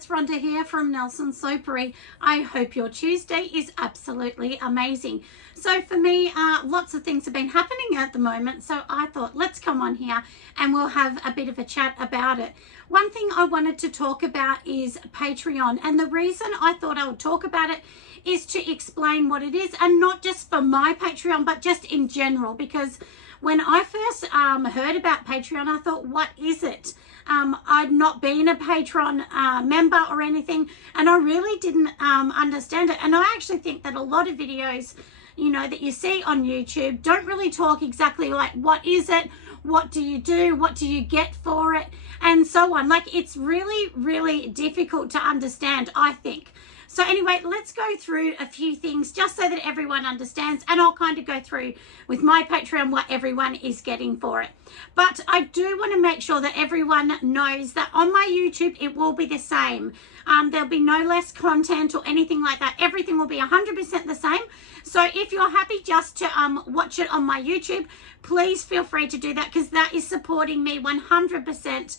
it's Rhonda here from Nelson Soapery. I hope your Tuesday is absolutely amazing. So for me, lots of things have been happening at the moment, so I thought let's come on here and we'll have a bit of a chat about it. One thing I wanted to talk about is Patreon, and the reason I thought I would talk about it is to explain what it is, and not just for my Patreon but just in general, because when I first heard about Patreon, I thought, what is it? I'd not been a Patreon member or anything, and I really didn't understand it. And I actually think that a lot of videos, you know, that you see on YouTube don't really talk exactly like what is it, what do you do, what do you get for it, and so on. Like, it's really, really difficult to understand, I think. So anyway, let's go through a few things just so that everyone understands, and I'll kind of go through with my Patreon what everyone is getting for it. But I do want to make sure that everyone knows that on my YouTube, it will be the same. There'll be no less content or anything like that. Everything will be 100% the same. So if you're happy just to watch it on my YouTube, please feel free to do that, because that is supporting me 100%.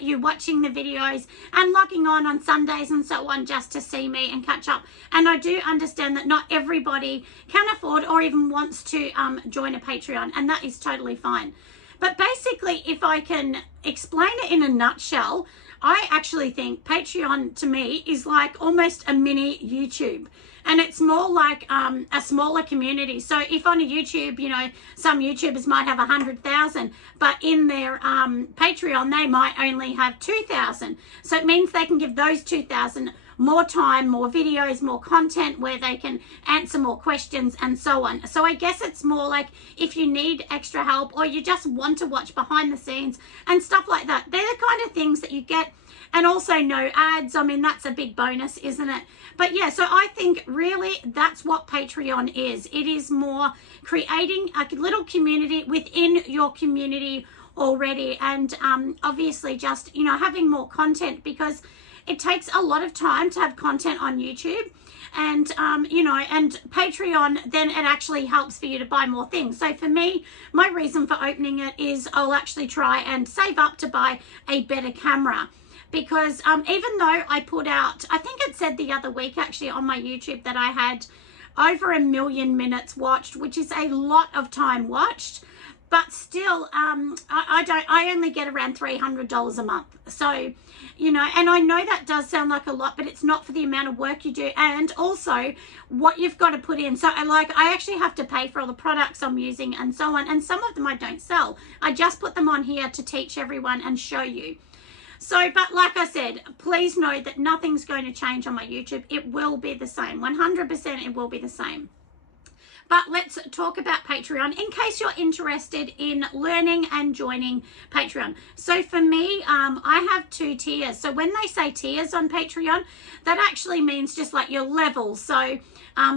You watching the videos and logging on Sundays and so on just to see me and catch up. And I do understand that not everybody can afford or even wants to join a Patreon, and that is totally fine. But basically, if I can explain it in a nutshell, I actually think Patreon to me is like almost a mini YouTube. And it's more like a smaller community. So if on a YouTube, you know, some YouTubers might have 100,000, but in their Patreon, they might only have 2,000. So it means they can give those 2,000 more time, more videos, more content where they can answer more questions and so on. So I guess it's more like if you need extra help or you just want to watch behind the scenes and stuff like that. They're the kind of things that you get. And also no ads. I mean, that's a big bonus, isn't it? But yeah, so I think really that's what Patreon is. It is more creating a little community within your community already. And obviously just, you know, having more content, because it takes a lot of time to have content on YouTube. And, you know, and Patreon, then it actually helps for you to buy more things. So for me, my reason for opening it is I'll actually try and save up to buy a better camera. Because even though I put out, I think it said the other week actually on my YouTube that I had over 1 million minutes watched, which is a lot of time watched. But still, I only get around $300 a month. So, you know, and I know that does sound like a lot, but it's not for the amount of work you do, and also what you've got to put in. So I actually have to pay for all the products I'm using and so on. And some of them I don't sell. I just put them on here to teach everyone and show you. So, but like I said, please know that nothing's going to change on my YouTube. It will be the same. 100% it will be the same. But let's talk about Patreon in case you're interested in learning and joining Patreon. So for me, I have 2 tiers. So when they say tiers on Patreon, that actually means just like your levels. So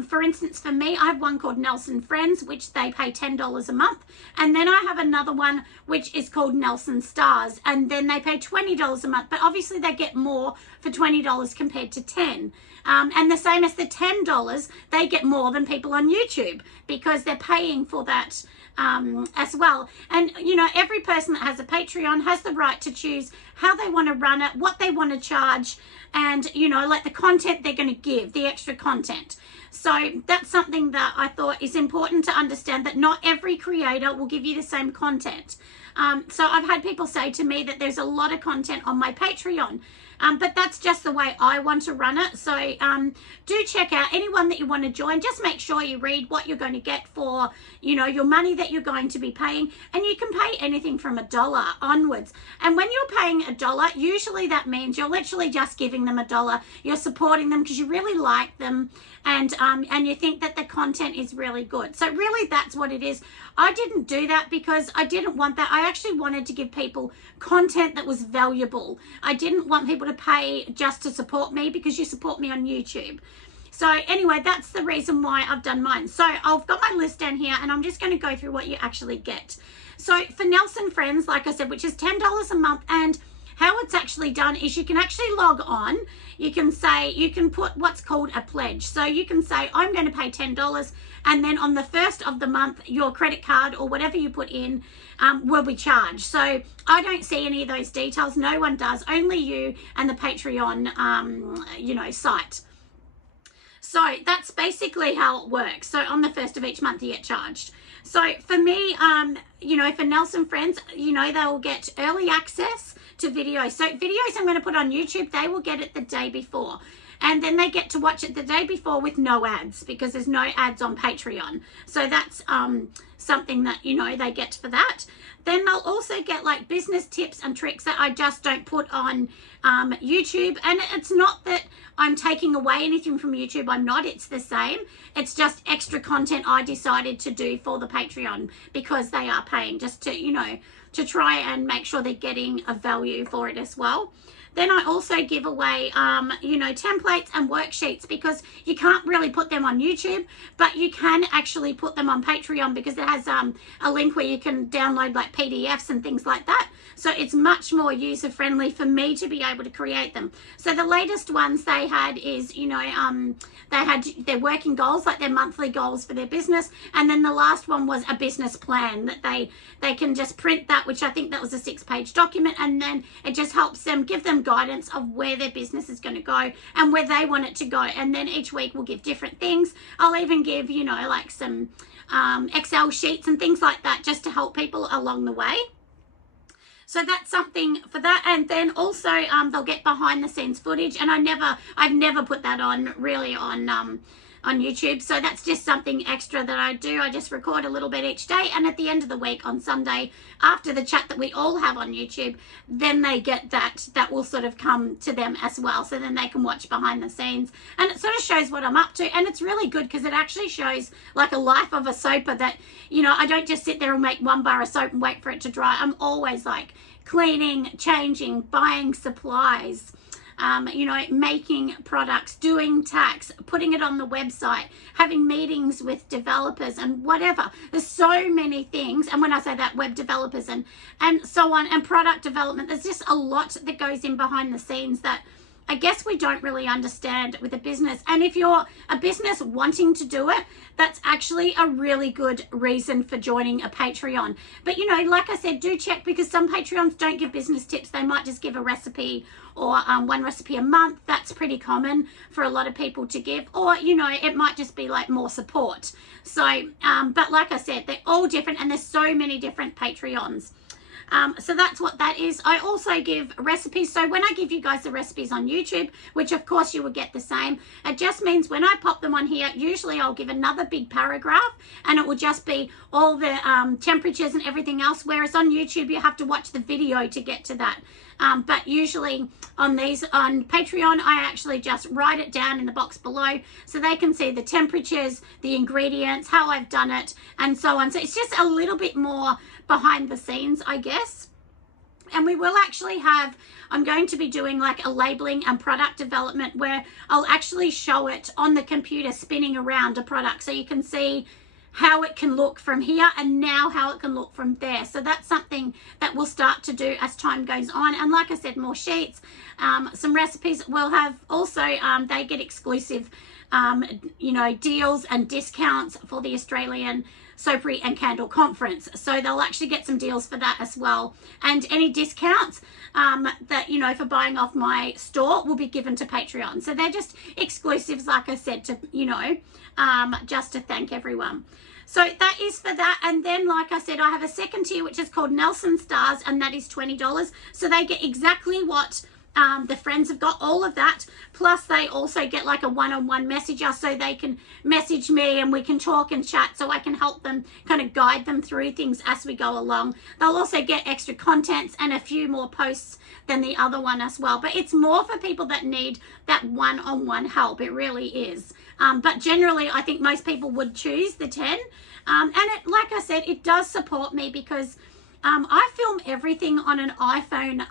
for instance, for me, I have one called Nelson Friends, which they pay $10 a month. And then I have another one which is called Nelson Stars, and then they pay $20 a month. But obviously they get more for $20 compared to $10. And the same as the $10, they get more than people on YouTube because they're paying for that as well. And, you know, every person that has a Patreon has the right to choose how they want to run it, what they want to charge, and, you know, like the content they're going to give, the extra content. So that's something that I thought is important to understand, that not every creator will give you the same content. So I've had people say to me that there's a lot of content on my Patreon. But that's just the way I want to run it. So do check out anyone that you want to join. Just make sure you read what you're going to get for, you know, your money that you're going to be paying. And you can pay anything from $1 onwards. And when you're paying $1, usually that means you're literally just giving them $1. You're supporting them because you really like them. And you think that the content is really good. So really that's what it is. I didn't do that because I didn't want that. I actually wanted to give people content that was valuable. I didn't want people to pay just to support me, because you support me on YouTube. So anyway, that's the reason why I've done mine. So I've got my list down here, and I'm just going to go through what you actually get. So for Nelson Friends, like I said, which is $10 a month, and how it's actually done is you can actually log on. You can say, you can put what's called a pledge. So you can say, I'm going to pay $10, and then on the first of the month, your credit card or whatever you put in will be charged. So I don't see any of those details. No one does, only you and the Patreon, site. So that's basically how it works. So on the first of each month, you get charged. So for me, for Nelson friends, they will get early access to videos. So videos I'm going to put on YouTube, they will get it the day before. And then they get to watch it the day before with no ads, because there's no ads on Patreon. So that's something that, they get for that. Then they'll also get like business tips and tricks that I just don't put on YouTube. And it's not that I'm taking away anything from YouTube. I'm not. It's the same. It's just extra content I decided to do for the Patreon, because they are paying, just to, to try and make sure they're getting a value for it as well. Then I also give away, templates and worksheets, because you can't really put them on YouTube, but you can actually put them on Patreon, because it has a link where you can download like PDFs and things like that. So it's much more user friendly for me to be able to create them. So the latest ones they had is, they had their working goals, like their monthly goals for their business. And then the last one was a business plan that they can just print that, which I think that was a 6-page document. And then it just helps them, give them guidance of where their business is going to go and where they want it to go. And then each week we'll give different things. I'll even give, like some Excel sheets and things like that, just to help people along the way. So that's something for that. And then also they'll get behind the scenes footage, and I've never put that on really on YouTube. So that's just something extra that I do. I just record a little bit each day, and at the end of the week on Sunday, after the chat that we all have on YouTube, then they get that will sort of come to them as well. So then they can watch behind the scenes, and it sort of shows what I'm up to. And it's really good, because it actually shows like a life of a soaper, that, I don't just sit there and make one bar of soap and wait for it to dry. I'm always like cleaning, changing, buying supplies, making products, doing tax, putting it on the website, having meetings with developers and whatever. There's so many things. And when I say that, web developers and so on, and product development, there's just a lot that goes in behind the scenes that I guess we don't really understand with a business. And if you're a business wanting to do it, that's actually a really good reason for joining a Patreon. But, like I said, do check, because some Patreons don't give business tips. They might just give a recipe, or one recipe a month. That's pretty common for a lot of people to give. Or, it might just be like more support. So, but like I said, they're all different, and there's so many different Patreons. So that's what that is. I also give recipes. So when I give you guys the recipes on YouTube, which of course you will get the same, it just means when I pop them on here, usually I'll give another big paragraph, and it will just be all the temperatures and everything else. Whereas on YouTube, you have to watch the video to get to that. But usually on Patreon, I actually just write it down in the box below, so they can see the temperatures, the ingredients, how I've done it, and so on. So it's just a little bit more behind the scenes, I guess. And we will actually I'm going to be doing like a labeling and product development, where I'll actually show it on the computer spinning around a product, so you can see how it can look from here, and now how it can look from there. So that's something that we'll start to do as time goes on. And like I said, more sheets, some recipes. We'll have also, they get exclusive, deals and discounts for the Australian Soapery and Candle Conference. So they'll actually get some deals for that as well. And any discounts that, for buying off my store will be given to Patreon. So they're just exclusives, like I said, to, just to thank everyone. So that is for that. And then, like I said, I have a second tier, which is called Nelson Stars, and that is $20. So they get exactly what the friends have got, all of that. Plus they also get like a one-on-one messenger, so they can message me and we can talk and chat, so I can help them, kind of guide them through things as we go along. They'll also get extra contents and a few more posts than the other one as well. But it's more for people that need that one-on-one help. It really is. But generally, I think most people would choose the 10. And it, like I said, it does support me, because I film everything on an iPhone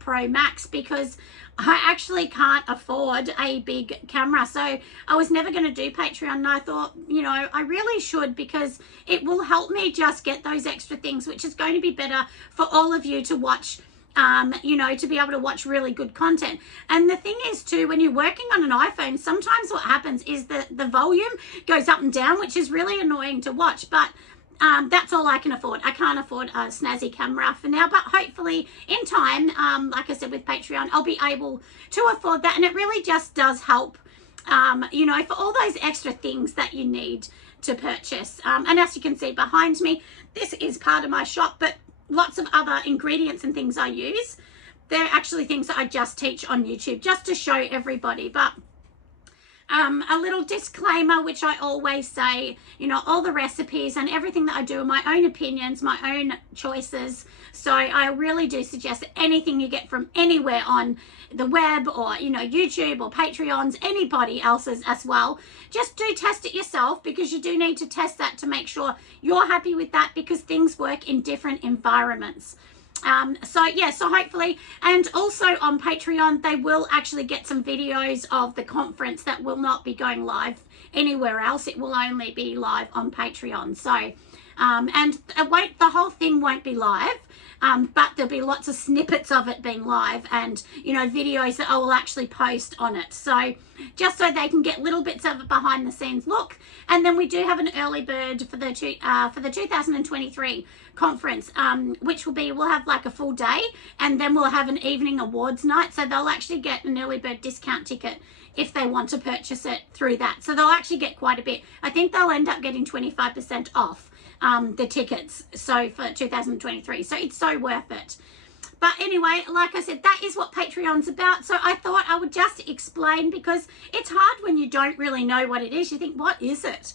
Pro Max, because I actually can't afford a big camera. So I was never going to do Patreon, and I thought, I really should, because it will help me just get those extra things, which is going to be better for all of you to watch you know, to be able to watch really good content. And the thing is too, when you're working on an iPhone, sometimes what happens is that the volume goes up and down, which is really annoying to watch. But that's all I can afford. I can't afford a snazzy camera for now, but hopefully in time, like I said, with Patreon, I'll be able to afford that. And it really just does help, you know, for all those extra things that you need to purchase. And as you can see behind me, this is part of my shop, but lots of other ingredients and things I use, they're actually things that I just teach on YouTube just to show everybody. But a little disclaimer, which I always say, you know, all the recipes and everything that I do are my own opinions, my own choices. So I really do suggest that anything you get from anywhere on the web or, you know, YouTube or Patreons, anybody else's as well, just do test it yourself, because you do need to test that to make sure you're happy with that, because things work in different environments. So yeah, so hopefully, and also on Patreon, they will actually get some videos of the conference that will not be going live anywhere else. It will only be live on Patreon. So, and the whole thing won't be live, but there'll be lots of snippets of it being live, and, you know, videos that I will actually post on it. So just so they can get little bits of it behind the scenes look. And then we do have an early bird for the 2023 conference, which we'll have like a full day, and then we'll have an evening awards night. So they'll actually get an early bird discount ticket if they want to purchase it through that. So they'll actually get quite a bit. I think they'll end up getting 25% off the tickets, so for 2023. So it's so worth it. But anyway, like I said, that is what Patreon's about. So I thought I would just explain, because it's hard when you don't really know what it is. You think, what is it?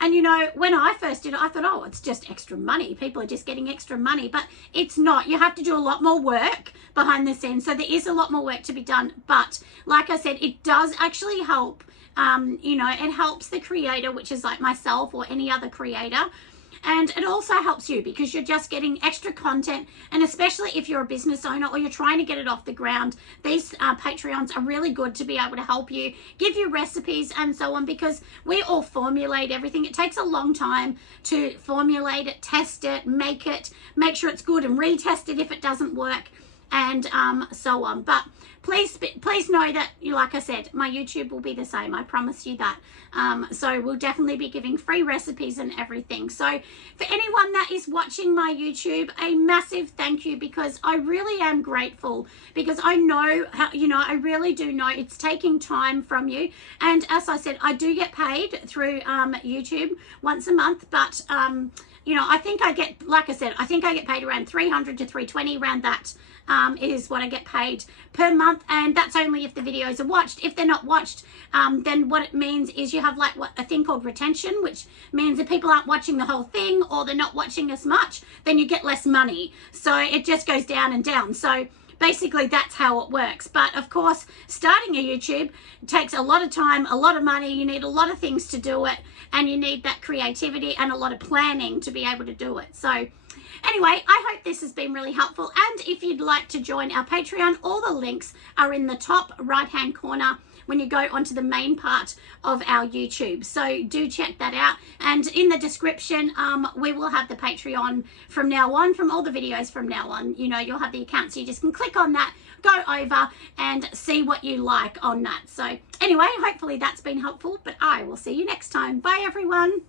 And, you know, when I first did it, I thought, oh, it's just extra money. People are just getting extra money. But it's not. You have to do a lot more work behind the scenes. So there is a lot more work to be done. But like I said, it does actually help. You know, it helps the creator, which is like myself or any other creator. And it also helps you, because you're just getting extra content. And especially if you're a business owner or you're trying to get it off the ground, these Patreons are really good to be able to help you, give you recipes and so on, because we all formulate everything. It takes a long time to formulate it, test it, make sure it's good, and retest it if it doesn't work, and so on. But please know that, like I said, my YouTube will be the same. I promise you that. So we'll definitely be giving free recipes and everything. So for anyone that is watching my YouTube, a massive thank you, because I really am grateful, because I know how, you know, I really do know it's taking time from you. And as I said, I do get paid through YouTube once a month, but you know, I think I get, like I said, I think I get paid around 300 to 320, around that is what I get paid per month. And that's only if the videos are watched. If they're not watched, then what it means is you have like a thing called retention, which means if people aren't watching the whole thing, or they're not watching as much, then you get less money. So it just goes down and down. So basically that's how it works. But of course, starting a YouTube takes a lot of time, a lot of money. You need a lot of things to do it, and you need that creativity and a lot of planning to be able to do it. So anyway, I hope this has been really helpful. And if you'd like to join our Patreon, all the links are in the top right hand corner when you go onto the main part of our YouTube. So do check that out. And in the description, we will have the Patreon from now on, from all the videos from now on. You know, you'll have the account, so you just can click on that, go over and see what you like on that. So anyway, hopefully that's been helpful, but I will see you next time. Bye everyone.